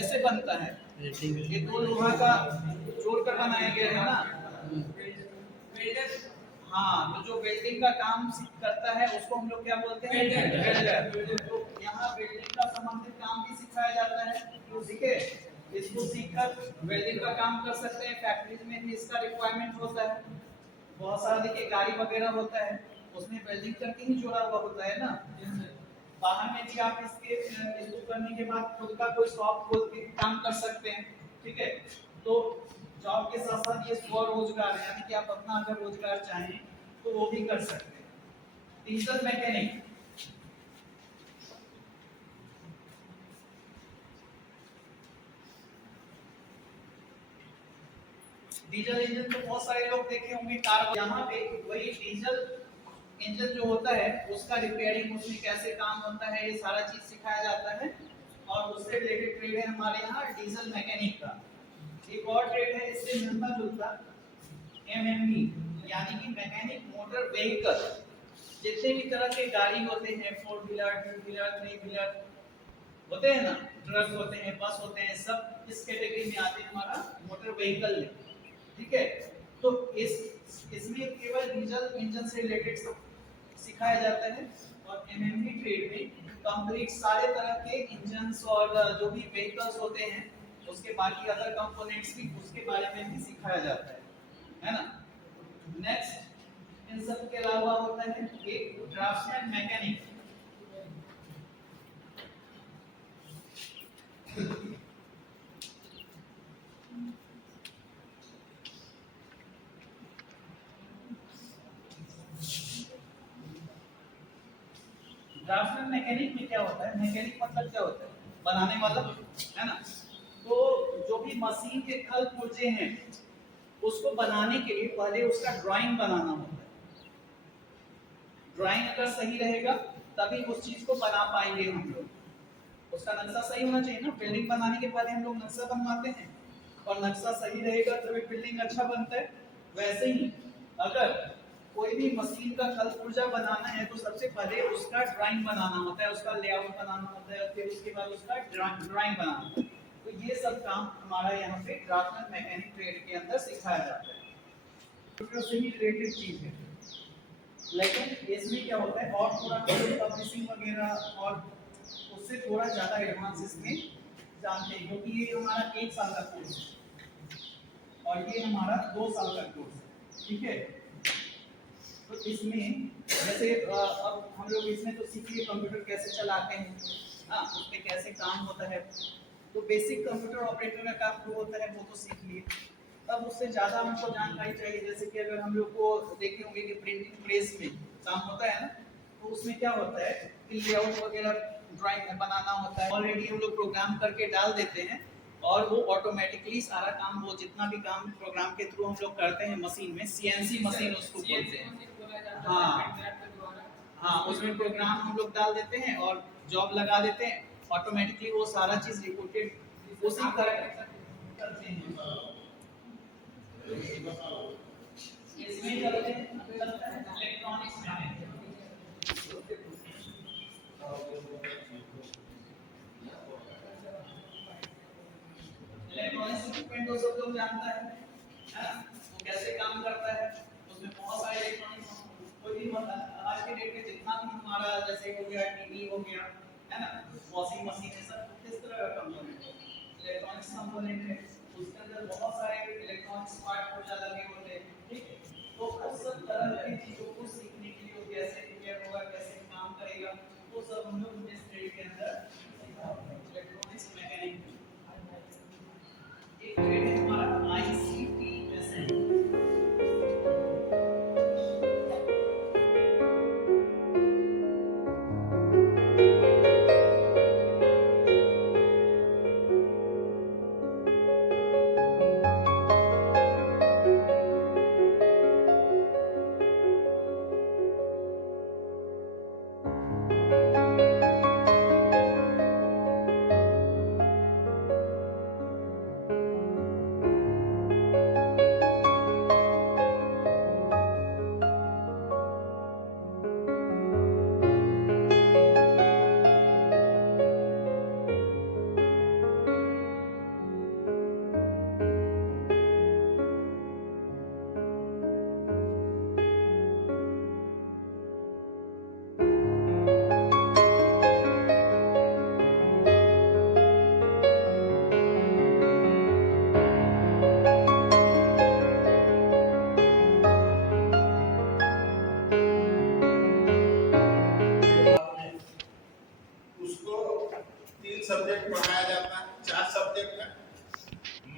कैसे बनता है? ये दो लोहा का जोड़कर बनाया गया है ना। हाँ, तो जो वेल्डिंग का काम करता है उसको हम लोग क्या बोलते हैं? वेल्डर। तो यहाँ वेल्डिंग का संबंधित काम भी सिखाया जाता है। तो सीखे, इसको सीखकर वेल्डिंग का काम कर सकते हैं। फैक्ट्रीज में भी इसका रिक्वायरमेंट होता है। बहुत सारा देखिए गाड़ी वगैरह होता है, उसमें वेल्डिंग करके ही जोड़ा हुआ होता है ना। बाहर में भी आप इसको करने के बाद खुद का कोई शॉप खोल के काम कर सकते हैं। ठीक है, तो जॉब के साथ साथ ये स्वरोजगार है, यानी कि आप अपना अगर रोजगार चाहें तो वो भी कर सकते हैं। डीजल मैकेनिक, डीजल इंजन तो बहुत सारे लोग देखे होंगे कार। यहाँ पे वही डीजल इंजन जो होता है उसका रिपेयरिंग, उसमें कैसे काम होता है, ये सारा चीज सिखाया जाता है। और उससे रिलेटेड ट्रेड है हमारे यहाँ डीजल मैकेनिक का। एक और ट्रेड है इससे मिलता जुलता, एमएमवी, यानी कि मैकेनिक मोटर व्हीकल। जितने भी तरह के गाड़ी होते हैं, 4 व्हीलर, 2 व्हीलर, 3 व्हीलर होते हैं ना, ट्रक होते हैं, बस होते हैं, सब इस कैटेगरी में आते हैं हमारा मोटर व्हीकल में। ठीक है, तो इसमें केवल डीजल इंजन से रिलेटेड सिखाया जाता है। और एमएमवी ट्रेड में कंप्लीट सारे तरह के इंजन्स और जो भी व्हीकल्स होते हैं उसके बाकी अदर कंपोनेंट्स भी उसके बारे में भी सिखाया जाता है ना। नेक्स्ट इन सब के अलावा होता है एक ड्राफ्ट्समैन मैकेनिक। ड्राफ्ट्समैन मैकेनिक में क्या होता है? मैकेनिक मतलब क्या होता है? बनाने वाला, है ना। तो जो भी मशीन के खल पुर्जे हैं उसको बनाने के लिए पहले उसका ड्राइंग बनाना होता है। ड्राइंग अगर सही रहेगा तभी उस चीज को बना पाएंगे हम लोग। उसका नक्शा सही होना चाहिए ना। बिल्डिंग बनाने के पहले हम लोग नक्शा बनवाते हैं, और नक्शा सही रहेगा तभी बिल्डिंग अच्छा बनता है। वैसे ही अगर कोई भी मशीन का कल पुर्जा बनाना है तो सबसे पहले उसका ड्राइंग बनाना होता है, उसका लेआउट बनाना होता है, फिर उसके बाद उसका ड्राइंग बनाना होता है। तो ये सब काम हमारा यहाँ पे ड्राफ्टमैन मैकेनिक ट्रेड के अंदर सिखाया जाता है। कंप्यूटर से ही रिलेटेड चीज है, लेकिन इसमें क्या होता है और थोड़ा पब्लिशिंग वगैरह और उससे थोड़ा ज़्यादा एडवांस इसमें जानते हैं, क्योंकि ये हमारा 1 साल का कोर्स है और ये हमारा 2 साल का कोर्स है। ठीक है, तो इसमें जैसे अब हम लोग इसमें तो सीखिए कंप्यूटर कैसे चलाते हैं, हाँ, उसमें कैसे काम होता है। तो बेसिक कंप्यूटर ऑपरेटर का काम जो होता है वो तो सीख लिए। तब उससे ज़्यादा हमको जानकारी चाहिए, जैसे कि अगर हम लोग को देखे होंगे कि प्रिंटिंग प्रेस में काम होता है ना, तो उसमें क्या होता है कि लेआउट वगैरह ड्राइंग बनाना होता है। ऑलरेडी हम लोग प्रोग्राम करके डाल देते हैं और वो ऑटोमेटिकली सारा काम, वो जितना भी काम प्रोग्राम के थ्रू हम लोग करते हैं मशीन में, सीएनसी मशीन उसको बोलते हैं। हाँ हाँ, उसमें प्रोग्राम हम लोग डाल देते हैं और जॉब लगा देते हैं, ऑटोमेटिकली वो सारा चीज रिपोर्टेड उसी तरह करते हैं। इसमें चलते हैं इलेक्ट्रॉनिक्स में। इलेक्ट्रॉनिक्स इक्विपमेंट तो सब लोग जानता है ना, वो कैसे काम करता है। उसमें बहुत सारे इलेक्ट्रॉनिक्स, कोई भी आज के डेट में जितना भी हमारा जैसे हो गया टीवी हो गया, है ना, वॉशिंग मशीन है, सब किस तरह का कंपोनेंट है? इलेक्ट्रॉनिक्स कंपोनेंट है। उसके अंदर बहुत सारे इलेक्ट्रॉनिक्स पार्ट हो जाते हैं। ठीक है, तो उस सब तरह की चीजों को सीखने के लिए वो कैसे प्रिपेयर होगा, कैसे काम करेगा, वो सब हम लोग इस ट्रेड के अंदर इलेक्ट्रॉनिक्स मैकेनिक एक ट्रेड है हमारा आईसीटीएसएन। सब्जेक्ट पढ़ाया जाता है, 4 सब्जेक्ट है,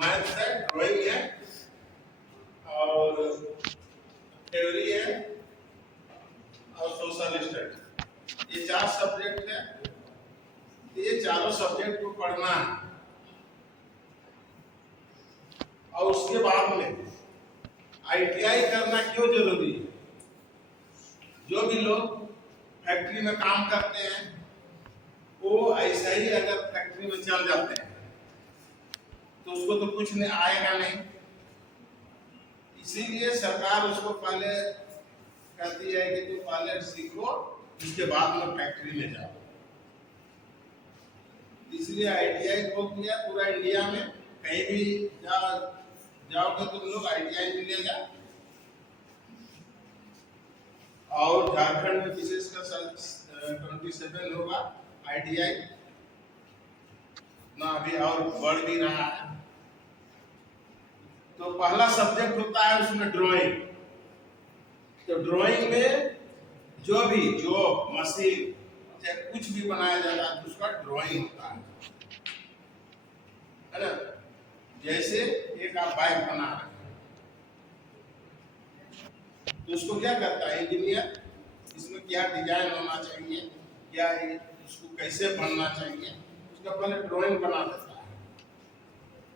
मैथ्स है, ड्राइंग है और थ्योरी है और सोशल स्टडी। ये 4 सब्जेक्ट है, ये चारों सब्जेक्ट को पढ़ना है। और उसके बाद में आईटीआई करना क्यों जरूरी है? जो भी लोग फैक्ट्री में काम करते हैं वो ऐसा ही अगर फैक्ट्री में चल जाते हैं तो उसको तो कुछ नहीं आएगा नहीं, इसीलिए सरकार उसको पहले कहती है कि तुम पहले सीखो उसके बाद में फैक्ट्री में जाओ। इसलिए आईटीआई खोल दिया पूरा इंडिया में, कहीं भी जाओगे तुम लोग आईटीआई मिलेगा। और झारखंड में विशेषकर 27 होगा आईटीआई ना, अभी और बढ़ भी रहा है। तो पहला सब्जेक्ट होता है उसमें ड्राइंग। तो ड्राइंग में जो मशीन चाहे कुछ भी बनाया जाता है तो उसका ड्राइंग होता है ना। जैसे एक आप बाइक बना रहे हैं तो उसको क्या करता है इंजीनियर, इसमें क्या डिजाइन होना चाहिए, क्या इसको कैसे बनना चाहिए, उसका पहले ड्राइंग बना देता है,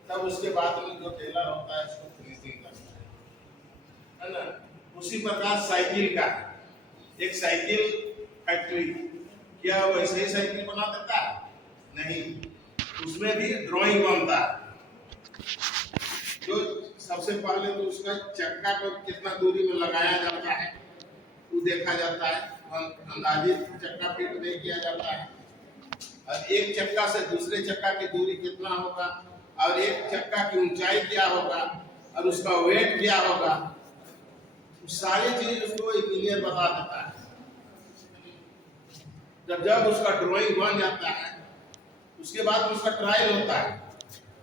तब उसके बाद में जो टेलर होता है उसको फिनिशिंग करता है ना। उसी प्रकार साइकिल का, एक साइकिल फैक्ट्री क्या वैसे ही साइकिल बना देता है? नहीं, उसमें भी ड्राइंग बनता है। जो सबसे पहले तो उसका चक्का को कितना दूरी में लगाया जाता है वो देखा जाता है, अंदाजित चक्का फिट नहीं किया जाता है, और एक चक्का से दूसरे चक्का की दूरी कितना होगा, और एक चक्का की ऊंचाई क्या होगा, और उसका वेट क्या होगा, सारी चीज उसको इंजीनियर बता देता है। जब उसका ड्राइंग बन जाता है उसके बाद उसका ट्रायल होता है,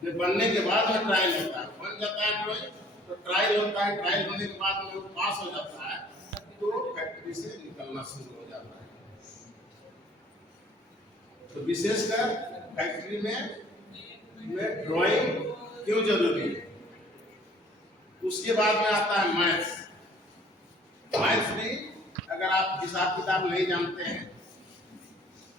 बनने के बाद में ट्रायल होता है, बन जाता है ड्राइंग तो ट्रायल होता है, ट्रायल होने के बाद में वो पास हो जाता है तो फैक्ट्री से निकलना शुरू हो जाता है। तो विशेषकर फैक्ट्री में ड्राइंग क्यों जरूरी है? उसके बाद में आता है मैथ्स। मैथ्स भी अगर आप हिसाब किताब नहीं जानते हैं,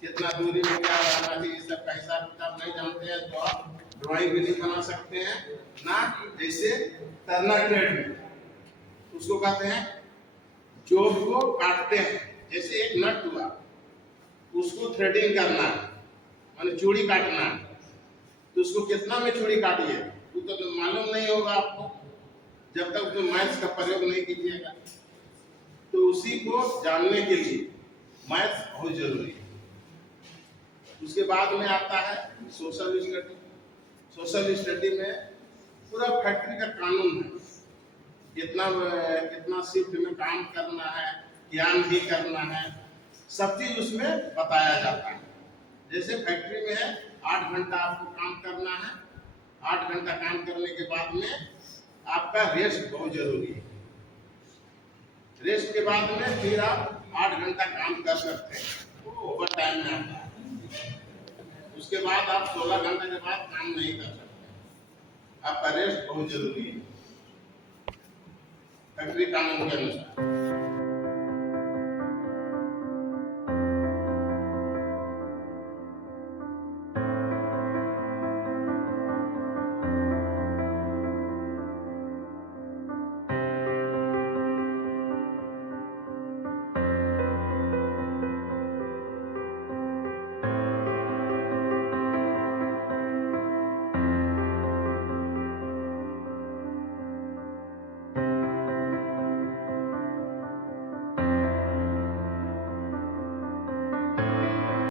कितना दूरी में क्या रहना चाहिए, सब का हिसाब किताब नहीं जानते हैं तो आप ड्राइंग भी नहीं बना सकते हैं ना। जैसे टर्नर ट्रेड में उसको कहते हैं जोब को काटते हैं, जैसे एक नट हुआ उसको थ्रेडिंग करना माने चूड़ी काटना, तो उसको कितना में चूड़ी काटिए वो तो मालूम नहीं होगा आपको जब तक तो मैथ्स का प्रयोग नहीं कीजिएगा। तो उसी को जानने के लिए मैथ्स बहुत जरूरी है। उसके बाद में आता है सोशल स्टडी। सोशल स्टडी में पूरा फैक्ट्री का कानून है, कितना शिफ्ट में काम करना है, ज्ञान भी करना है, सब चीज उसमें बताया जाता है। जैसे फैक्ट्री में है 8 घंटा आपको काम करना है, 8 घंटा काम करने के बाद में आपका रेस्ट बहुत जरूरी है। रेस्ट के बाद में फिर आप 8 घंटा काम कर सकते हैं, ओवर टाइम में आता है। उसके बाद आप 16 घंटे के बाद काम नहीं कर सकते, आपका रेस्ट बहुत जरूरी है फैक्ट्री कानून के अनुसार।